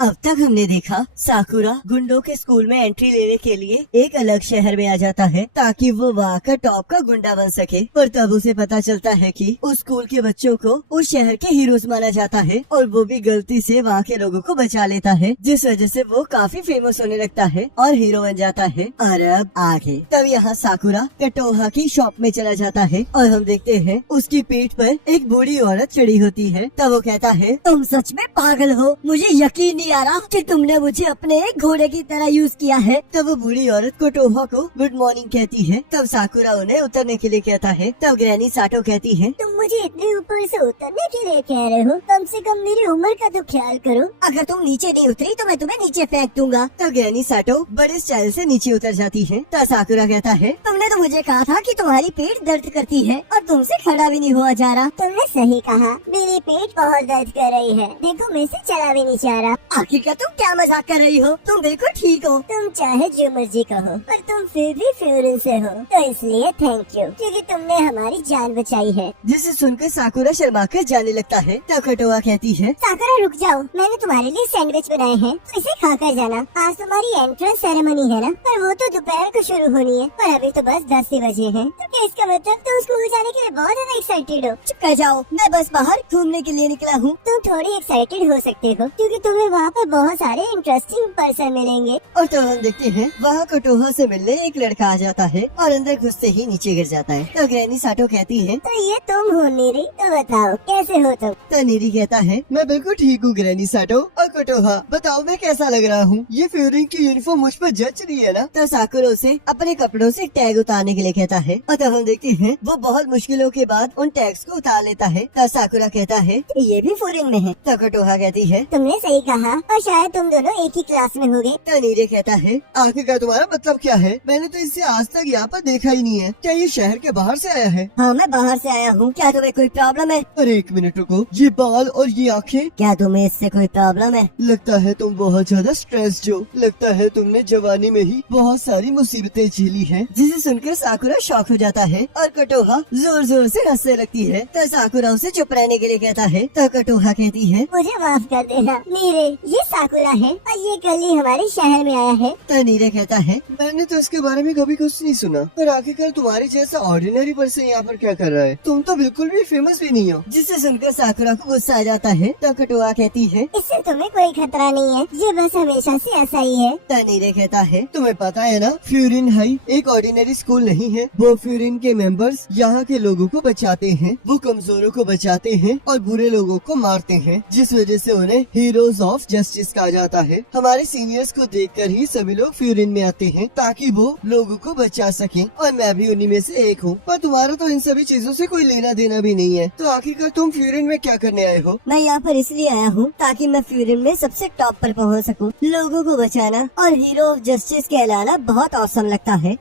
अब तक हमने देखा साकुरा गुंडों के स्कूल में एंट्री लेने के लिए एक अलग शहर में आ जाता है ताकि वो वहाँ का टॉप का गुंडा बन सके। पर तब उसे पता चलता है कि उस स्कूल के बच्चों को उस शहर के हीरोज माना जाता है और वो भी गलती से वहाँ के लोगों को बचा लेता है, जिस वजह से वो काफी फेमस होने लगता है और हीरो बन जाता है। और अब आगे तब यहाँ साकुरा कटोहा की शॉप में चला जाता है और हम देखते हैं उसकी पीठ पर एक बूढ़ी औरत चढ़ी होती है। तब वो कहता है, तुम सच में पागल हो, मुझे यकीन नहीं आ रहा कि तुमने मुझे अपने एक घोड़े की तरह यूज किया है। तब वो बूढ़ी औरत कटोहा को गुड मॉर्निंग कहती है। तब साकुरा उन्हें उतरने के लिए कहता है। तब ग्रैनी साटो कहती है, तुम मुझे इतने ऊपर से उतरने के लिए कह रहे हो, कम से कम मेरी उम्र का तो ख्याल करो। अगर तुम नीचे नहीं उतरी तो मैं तुम्हें नीचे फेंक दूंगा। तब ग्रैनी साटो बड़े स्टाइल से नीचे उतर जाती है। तब साकुरा कहता है, तुमने तो मुझे कहा था कि तुम्हारी पेट दर्द करती है और तुमसे खड़ा भी नहीं हुआ जा रहा। तुमने सही कहा, मेरी पेट बहुत दर्द कर रही है, देखो मैं से चला भी नहीं जा रहा। आखिर का तुम क्या मजाक कर रही हो, तुम बिल्कुल ठीक हो। तुम चाहे जो मर्जी कहो पर तुम फिर भी फ्यूरिन से हो, तो इसलिए थैंक यू क्योंकि तुमने हमारी जान बचाई है। जिसे सुनकर साकुरा शर्मा कर जाने लगता है। तब कटोआ कहती है, साकुरा रुक जाओ, मैंने तुम्हारे लिए सैंडविच बनाए हैं, तो इसे खाकर जाना। आज तुम्हारी एंट्रेंस सेरेमनी है ना, पर वो तो दोपहर को शुरू होनी है और अभी तो बस 10 ही बजे हैं। तो क्या इसका मतलब तुम स्कूल जाने के लिए बहुत ज्यादा एक्साइटेड हो? चुप कर जाओ, मैं बस बाहर घूमने के लिए निकला हूँ। तुम थोड़ी एक्साइटेड हो सकते हो क्योंकि तुम्हें वहाँ पर बहुत सारे इंटरेस्टिंग पर्सन मिलेंगे। और तो हम देखते हैं वहाँ कटोहा से मिलने एक लड़का आ जाता है और अंदर घुसते ही नीचे गिर जाता है। तो ग्रैनी साटो कहती है, तो ये तुम हो नीरी, तो बताओ कैसे हो तुम? तो नीरी कहता है, मैं बिल्कुल ठीक हूँ ग्रैनी साटो। और कटोहा बताओ मैं कैसा लग रहा हूँ? ये फ्यूरिन की यूनिफॉर्म मुझ पर जच रही है ना? तो साकुरा उसे अपने कपड़ों से टैग उतारने के लिए कहता है और तब हम देखते हैं वो बहुत मुश्किलों के बाद उन टैग्स को उतार लेता है। तो साकुरा कहता है, ये भी फ्यूरिन में है। तो कटोहा कहती है, तुमने सही कहा और शायद तुम दोनों एक ही क्लास में होगे। तो नीरे कहता है, आखिर का तुम्हारा मतलब क्या है? मैंने तो इसे आज तक यहाँ पर देखा ही नहीं है। क्या ये शहर के बाहर से आया है? हाँ मैं बाहर से आया हूँ। क्या तुम्हें कोई प्रॉब्लम है? अरे एक मिनट रुको, ये बाल और ये आँखें, क्या तुम्हें इससे कोई प्रॉब्लम है? लगता है तुम बहुत ज्यादा स्ट्रेस्ड हो, लगता है तुमने जवानी में ही बहुत सारी मुसीबतें झेली हैं। जिसे सुनकर साकुरा शॉक हो जाता है और कटोहा जोर जोर से हंसने लगती है। तो साकुरा उसे चुप रहने के लिए कहता है। तो कटोहा कहती है, मुझे माफ कर देना नीरे, ये साकुरा है और ये कल ही हमारे शहर में आया है। तो नीरे कहता है, मैंने तो इसके बारे में कभी कुछ नहीं सुना, पर आखिरकार तुम्हारे जैसा ऑर्डिनरी पर्सन यहाँ पर क्या कर रहा है? तुम तो बिल्कुल भी फेमस भी नहीं हो। जिससे सुनकर साकुरा को गुस्सा आ जाता है। तो कटोहा कहती है, इससे तुम्हें कोई खतरा नहीं है, ये बस हमेशा से ऐसा ही है। तो नीरे कहता है, तुम्हें पता है ना फ्यूरिन हाई एक ऑर्डिनरी स्कूल नहीं है। वो फ्यूरिन के मेंबर्स यहाँ के लोगों को बचाते हैं, वो कमजोरों को बचाते हैं और बुरे लोगों को मारते हैं, जिस वजह से उन्हें हीरोज ऑफ जस्टिस कहा जाता है। हमारे सीनियर्स को देखकर ही सभी लोग फ्यूरिन में आते हैं ताकि वो लोगों को बचा सकें और मैं भी उन्हीं में से एक हूँ। पर तुम्हारा तो इन सभी चीजों से कोई लेना देना भी नहीं है, तो आखिरकार तुम फ्यूरिन में क्या करने आए हो? मैं यहाँ पर इसलिए आया हूँ ताकि मैं फ्यूरिन में सबसे टॉप पर पहुँच सकूँ। लोगों को बचाना और हीरो ऑफ जस्टिस कहलाना बहुत औसम लगता है।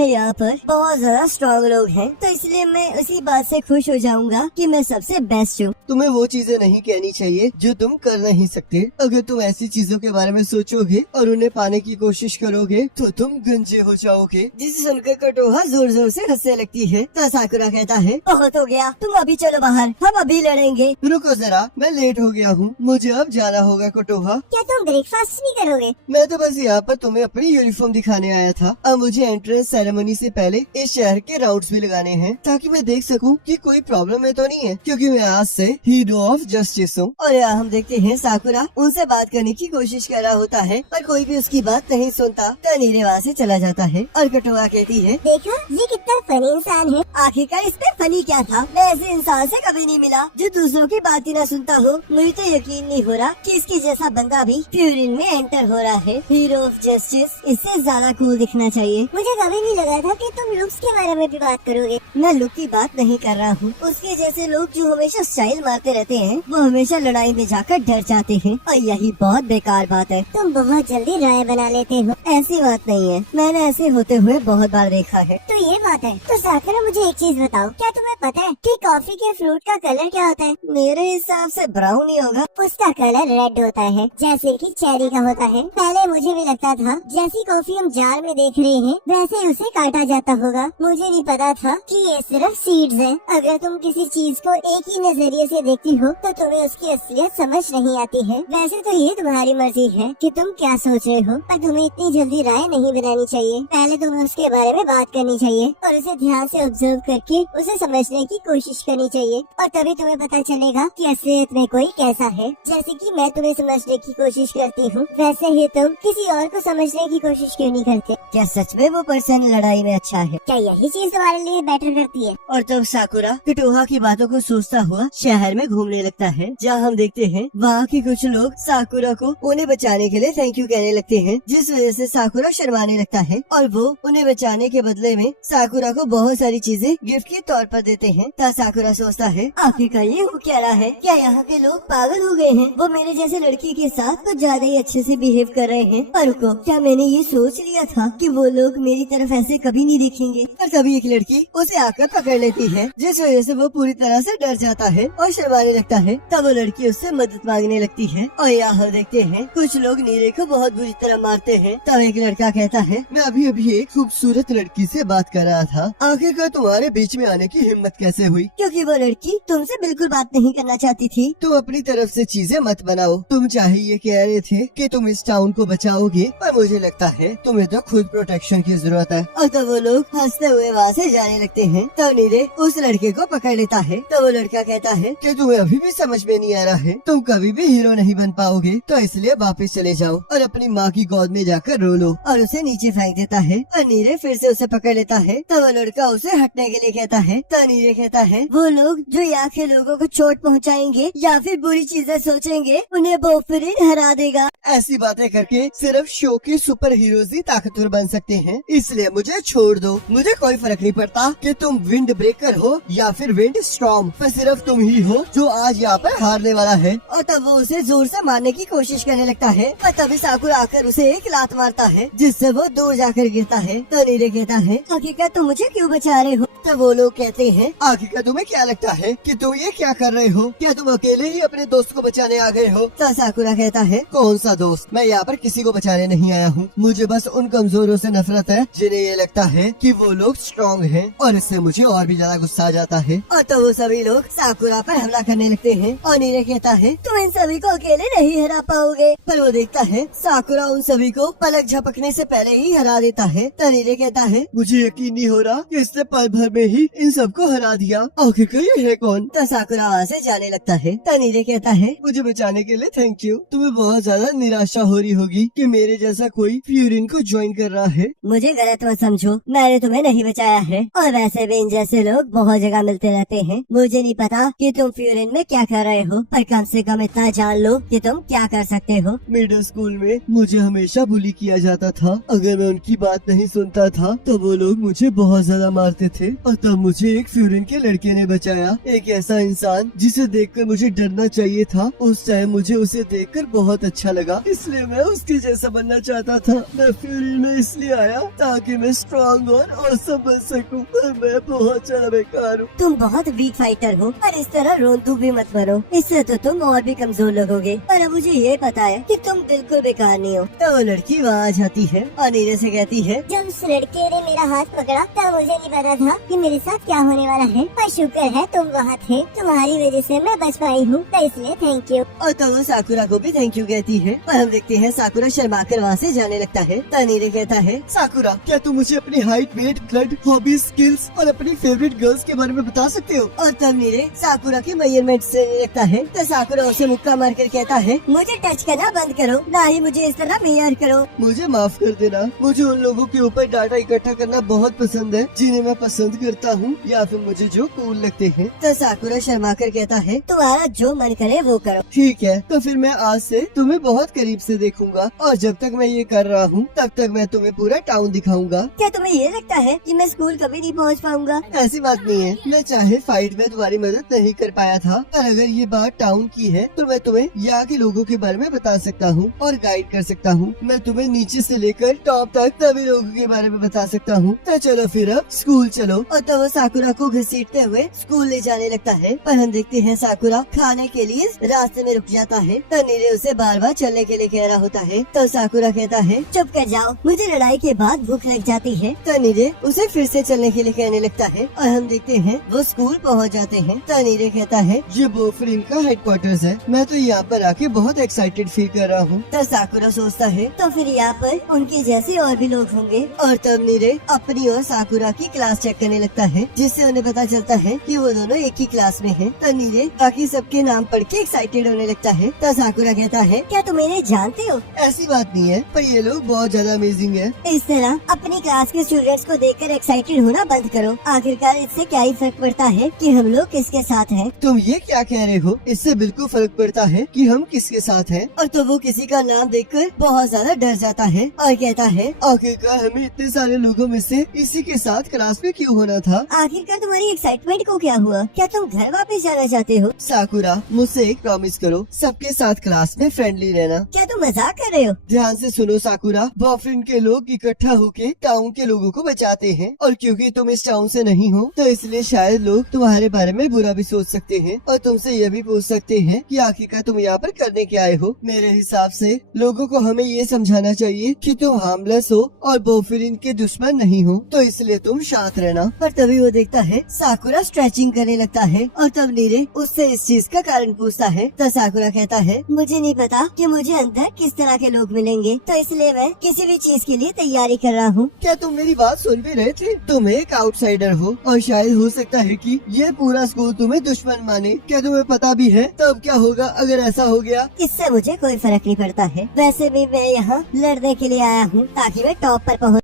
यहाँ पर बहुत ज्यादा स्ट्रॉन्ग लोग हैं, तो इसलिए मैं उसी बात से खुश हो जाऊंगा कि मैं सबसे बेस्ट हूँ। तुम्हें वो चीजें नहीं कहनी चाहिए जो तुम कर नहीं सकते। अगर तुम ऐसी चीजों के बारे में सोचोगे और उन्हें पाने की कोशिश करोगे तो तुम गंजे हो जाओगे। जिसे सुनकर कटोहा जोर जोर से हंसने लगती है। तो साकुरा कहता है, बहुत हो गया, तुम अभी चलो बाहर, हम अभी लड़ेंगे। रुको जरा, मैं लेट हो गया हूँ, मुझे अब जाना होगा। कटोहा, क्या तुम ब्रेकफास्ट नहीं करोगे? मैं तो बस यहाँ पर तुम्हें अपनी यूनिफॉर्म दिखाने आया था। अब मुझे एंट्रेंस सेरेमनी से पहले इस शहर के राउंड्स भी लगाने हैं ताकि मैं देख सकूं कि कोई प्रॉब्लम है तो नहीं है, क्योंकि मैं आज से हीरो ऑफ जस्टिस हूँ। और यहाँ हम देखते हैं साकुरा उनसे बात करने की कोशिश कर रहा होता है पर कोई भी उसकी बात नहीं सुनता। तो नीरे वहाँ से चला जाता है और कटोहा कहती है, देखा ये कितना फनी इंसान है। आखिरकार इस पे फनी क्या था? मैं ऐसे इंसान से कभी नहीं मिला जो दूसरों की बात ही न सुनता हो। मुझे तो यकीन नहीं हो रहा कि इसके जैसा बंदा भी फ्यूरिन में एंटर हो रहा है। हीरो ऑफ जस्टिस इससे ज्यादा कूल दिखना चाहिए। मुझे कभी नहीं लगा था कि तुम लुक्स के बारे में भी बात करोगे। मैं लुक की बात नहीं कर रहा हूँ, उसके जैसे लोग जो हमेशा स्टाइल मारते रहते हैं वो हमेशा लड़ाई में जाकर डर जाते हैं और यही बहुत बेकार बात बात है। तुम बहुत जल्दी राय बना लेते हो। ऐसी बात नहीं है, मैंने ऐसे होते हुए बहुत बार देखा है। तो ये बात है। तो साकुरा मुझे एक चीज बताओ, क्या तुम्हें पता है कि कॉफी के फ्रूट का कलर क्या होता है? मेरे हिसाब से ब्राउन ही होगा। उसका कलर रेड होता है, जैसे कि चेरी का होता है। पहले मुझे भी लगता था जैसी कॉफी हम जार में देख रहे हैं वैसे उसे काटा जाता होगा। मुझे नहीं पता था कि ये सिर्फ सीड्स है। अगर तुम किसी चीज को एक ही नजरिए से देखती हो तो तुम्हें उसकी असलियत समझ नहीं आती है। वैसे तो ये तुम्हारी मर्जी है कि तुम क्या सोच रहे हो, पर तुम्हें इतनी जल्दी राय नहीं बनानी चाहिए। पहले तुम्हें उसके बारे में बात करनी चाहिए और उसे ध्यान से ऑब्जर्व करके उसे समझने की कोशिश करनी चाहिए, और तभी तुम्हें पता चलेगा कि असलियत में कोई कैसा है। जैसे कि मैं तुम्हें समझने की कोशिश करती हूँ, वैसे ही तुम किसी और को समझने की कोशिश क्यों नहीं करते? क्या सच में वो पर्सन लड़ाई में अच्छा है? क्या यही चीज तुम्हारे लिए बेटर करती है? और तब साकुरा कटोहा की बातों को सोचता हुआ शहर में घूमने लगता है, जहाँ हम देखते हैं वहाँ के कुछ लोग साकुरा को उन्हें बचाने के लिए थैंक यू कहने लगते हैं, जिस वजह से साकुरा शर्माने लगता है और वो उन्हें बचाने के बदले में साकुरा को बहुत सारी चीजें गिफ्ट के तौर पर देते हैं। तब साकुरा सोचता है आखिरकार ये हो क्या रहा है, क्या यहाँ के लोग पागल हो गए हैं? वो मेरे जैसे लड़की के साथ कुछ ज्यादा ही अच्छे से बिहेव कर रहे हैं। और रुको, क्या मैंने ये सोच लिया था कि वो लोग मेरी तरफ ऐसे कभी नहीं देखेंगे? और तभी एक लड़की उसे आकर पकड़ लेती है, जिस वजह से वो पूरी तरह से डर जाता है और शर्माने लगता है। तब वो लड़की उससे मदद मांगने लगती है और यहाँ देखते हैं कुछ लोग नीरे को बहुत बुरी तरह मारते हैं। तब एक लड़का कहता है मैं अभी एक खूबसूरत लड़की से बात कर रहा था, आखिरकार तुम्हारे बीच में आने की हिम्मत कैसे हुई? क्योंकि वो लड़की तुमसे बिल्कुल बात नहीं करना चाहती थी। तुम अपनी तरफ से चीजें मत बनाओ। तुम चाहे ये कह रहे थे कि तुम इस टाउन को बचाओगे, पर मुझे लगता है तुम्हें तो खुद प्रोटेक्शन की जरूरत है। और तब वो लोग हंसते हुए वहाँ से जाने लगते हैं। तब नीरे उस लड़के को पकड़ लेता है। तब वो लड़का कहता है कि तुम्हें अभी भी समझ में नहीं आ रहा है, तुम कभी भी हीरो नहीं बन पाओगे, तो इसलिए वापस चले जाओ और अपनी माँ की गोद में जाकर रो लो। और उसे नीचे फेंक देता है और नीरे फिर से उसे पकड़ लेता है। तब वो लड़का उसे हटने के लिए कहता है। तब नीरे कहता है वो लोग जो यहाँ के लोगों को चोट पहुँचाएंगे या फिर बुरी चीजें सोचेंगे, उन्हें बोफरीन हरा देगा। ऐसी बातें करके सिर्फ शो के सुपर हीरोज ही ताकतवर बन सकते हैं, इसलिए मुझे छोड़ दो। मुझे कोई फर्क नहीं पड़ता कि तुम विंड ब्रेकर हो या फिर विंड स्टॉर्म, पर सिर्फ तुम ही हो जो आज यहाँ पर हारने वाला है। और तब वो उसे जोर से मारने की कोशिश करने लगता है, पर तभी साकुरा आकर उसे एक लात मारता है, जिससे वो दूर जाकर गिरता है। तो नीरे कहता है आखिरकार तुम मुझे क्यों बचा रहे हो? तब वो लोग कहते हैं आखिरकार तुम्हें क्या लगता है कि तुम ये क्या कर रहे हो? क्या तुम अकेले ही अपने दोस्त को बचाने आ गए हो? तो साकुरा कहता है कौन सा दोस्त? मैं यहाँ पर किसी को बचाने नहीं आया हूँ। मुझे बस उन कमजोरों से नफरत है जिन्हें ये लगता है कि वो लोग स्ट्रॉन्ग हैं, और इससे मुझे और भी ज्यादा गुस्सा आ जाता है। और तो वो सभी लोग साकुरा पर हमला करने लगते हैं और नीरे कहता है तुम इन सभी को अकेले नहीं हरा पाओगे। पर वो देखता है साकुरा उन सभी को पलक झपकने से पहले ही हरा देता है। तो नीरे कहता है मुझे यकीन नहीं हो रहा कि इसने पल भर में ही इन सबको हरा दिया। आखिरकार ये है कौन? तो साकुरा वहाँ से जाने लगता है। तो नीरे कहता है मुझे बचाने के लिए थैंक यू। तुम्हें बहुत ज्यादा निराशा हो रही होगी कि मेरे जैसा कोई फ्यूरिन को ज्वाइन कर रहा है। मुझे गलत मत समझो, मैंने तुम्हें नहीं बचाया है, और वैसे भी इन जैसे लोग बहुत जगह मिलते रहते हैं। मुझे नहीं पता कि तुम फ्यूरिन में क्या कर रहे हो, पर कम से कम इतना जान लो कि तुम क्या कर सकते हो। मिडिल स्कूल में मुझे हमेशा बुली किया जाता था। अगर मैं उनकी बात नहीं सुनता था तो वो लोग मुझे बहुत ज्यादा मारते थे, और तब मुझे एक फ्यूरिन के लड़के ने बचाया। एक ऐसा इंसान जिसे देखकर मुझे डरना चाहिए था। उस टाइम मुझे उसे देखकर बहुत अच्छा लगा, इसलिए मैं उसके जैसा बनना चाहता था। मैं फ्यूरिन में इसलिए आया ताकि मैं स्ट्रॉन्ग और ऑसम बन सकूं, पर मैं बहुत ज्यादा बेकार हूँ। तुम बहुत वीक फाइटर हो, पर इस तरह रोंदू भी मत मरो, इससे तो तुम और भी कमजोर लगोगे। पर अब मुझे ये पता है कि तुम बिल्कुल बेकार नहीं हो। तो वो लड़की वहाँ आ जाती है और नीरे से कहती है जब उस लड़के ने मेरा हाथ पकड़ा तब मुझे नहीं पता था कि मेरे साथ क्या होने वाला है, पर शुक्र है तुम वहाँ थे। तुम्हारी वजह से मैं बच पाई हूँ, तो इसलिए थैंक यू। और तब वो साकुरा को भी थैंक यू कहती है। और हम देखते हैं साकुरा शर्मा कर वहाँ से जाने लगता है। तो नीरे कहता है साकुरा, क्या तुम मुझे अपनी height, weight, blood, hobbies, skills और अपनी फेवरेट गर्ल्स के बारे में बता सकते हो? और तब नीरे साकुरा की मेजरमेंट से लगता है। तो साकुरा उसे मुक्का मार कर कहता है मुझे टच करना बंद करो, ना ही मुझे इस तरह मेयर करो। मुझे माफ कर देना, मुझे उन लोगों के ऊपर डाटा इकट्ठा करना बहुत पसंद है जिन्हें मैं पसंद करता हूँ, या फिर मुझे जो कूल लगते हैं। तो साकुरा शर्मा कर कहता है तुम्हारा जो मन करे वो करो। ठीक है, तो फिर मैं आज से तुम्हें बहुत करीब से देखूंगा, और जब तक मैं ये कर रहा हूँ तब तक मैं तुम्हें पूरा टाउन दिखाऊंगा। क्या तुम्हें ये लगता है कि मैं स्कूल कभी नहीं पहुँच पाऊंगा? ऐसी बात नहीं है, मैं चाहे फाइट में तुम्हारी मदद नहीं कर पाया था, पर अगर ये बात टाउन की है तो मैं तुम्हें यहाँ के लोगों के बारे में बता सकता हूँ और गाइड कर सकता हूँ। मैं तुम्हें नीचे से लेकर टॉप तक सभी लोगों के बारे में बता सकता हूँ। तो चलो फिर अब स्कूल चलो। और तब वो साकुरा को घसीटते हुए स्कूल ले जाने लगता है। पर हम देखते हैं साकुरा खाने के लिए रास्ते में रुक जाता है। तो नीरे उसे बार बार चलने के लिए कह रहा होता है। तो साकुरा कहता है, चुप कर जाओ, मुझे लड़ाई के बाद भूख लग जाती है। तो नीरे उसे फिर से चलने के लिए कहने लगता है। और हम देखते हैं वो स्कूल पहुंच जाते हैं। तो नीरे कहता है, ये बोफरिन का हेडक्वार्टर्स है। मैं तो यहाँ पर आके बहुत एक्साइटेड फील कर रहा हूँ। तो साकुरा सोचता है। तो फिर यहाँ पर उनके जैसे और भी लोग होंगे। और तब नीरे अपनी और साकुरा की क्लास चेक करने लगता है, जिससे उन्हें पता चलता है कि वो दोनों एक ही क्लास में हैं। तो नीरे बाकी सबके नाम पढ़ के एक्साइटेड होने लगता है। तो साकुरा कहता है, क्या तुम इन्हें जानते हो? ऐसी बात नहीं है, पर ये लोग बहुत ज्यादा अमेजिंग है। इस तरह अपनी क्लास के स्टूडेंट्स को देखकर एक्साइटेड होना बंद करो। आखिरकार इससे क्या ही फर्क पड़ता है कि हम लोग किसके साथ हैं। तुम ये क्या कह रहे हो? इससे बिल्कुल फर्क पड़ता है कि हम किसके साथ हैं। और तो वो किसी का नाम देखकर बहुत ज्यादा डर जाता है और कहता है, आखिरकार हमें इतने सारे लोगों में से इसी के साथ क्लास में क्यों होना था? आखिरकार तुम्हारी एक्साइटमेंट को क्या हुआ? क्या तुम घर वापस जाना चाहते हो? साकुरा, मुझसे एक प्रॉमिस करो, सबके साथ क्लास में फ्रेंडली रहना। क्या तुम मजाक कर रहे हो? ध्यान से सुनो साकुरा, बॉयफ्रेंड के लोग इकट्ठा होके टाउन के लोगों को बचाते हैं और क्योंकि तुम इस टाउन से नहीं हो तो इसलिए शायद लोग तुम्हारे बारे में बुरा भी सोच सकते हैं और तुमसे यह भी पूछ सकते हैं कि आखिरकार तुम यहाँ पर करने के आए हो। मेरे हिसाब से लोगों को हमें ये समझाना चाहिए कि तुम हार्मलेस हो और बॉयफ्रेंड के दुश्मन नहीं हो, तो इसलिए तुम शांत रहना। पर तभी वो देखता है साकुरा स्ट्रेचिंग करने लगता है। और तब नीरे उससे इस चीज का कारण पूछता है। तो साकुरा कहता है, मुझे नहीं पता कि मुझे अंदर किस तरह के लोग मिलेंगे, तो इसलिए मैं किसी भी चीज के लिए तैयारी कर रहा हूँ। क्या तुम मेरी बात सुन भी रहे थे? तुम एक आउटसाइडर हो और शायद हो सकता है कि ये पूरा स्कूल तुम्हें दुश्मन माने। क्या तुम्हें पता भी है तब क्या होगा अगर ऐसा हो गया? इससे मुझे कोई फर्क नहीं पड़ता है। वैसे भी मैं यहाँ लड़ने के लिए आया हूँ ताकि मैं टॉप पर पहुँच